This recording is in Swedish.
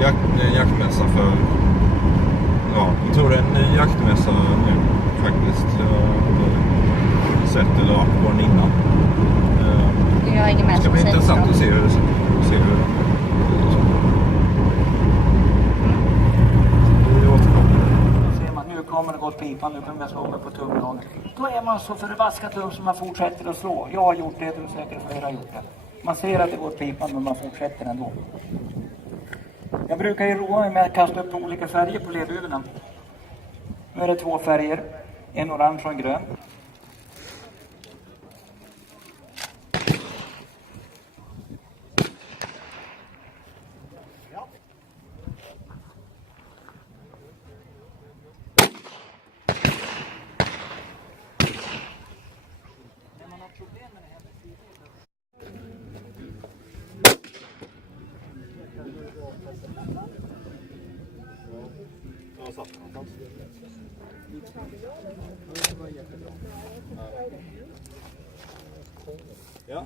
jaktmässa för... Ja, jag tror det är en ny jaktmässa nu faktiskt. Jag har sett eller varit på den innan. Jag har ingen med. Det ska bli intressant att se hur det ser ut. Vi återkommer. Ser man, nu kommer det gått pipan, nu kommer jag slå mig på tumlagen. Då är man så förbaskat dum som man fortsätter att slå. Jag har gjort det, och säkert flera har gjort det. Man ser att det går pipan, men man fortsätter ändå. Jag brukar ju roa mig med att kasta upp olika färger på ledhuvudena. Nu är det 2 färger, en orange och en grön. Ja.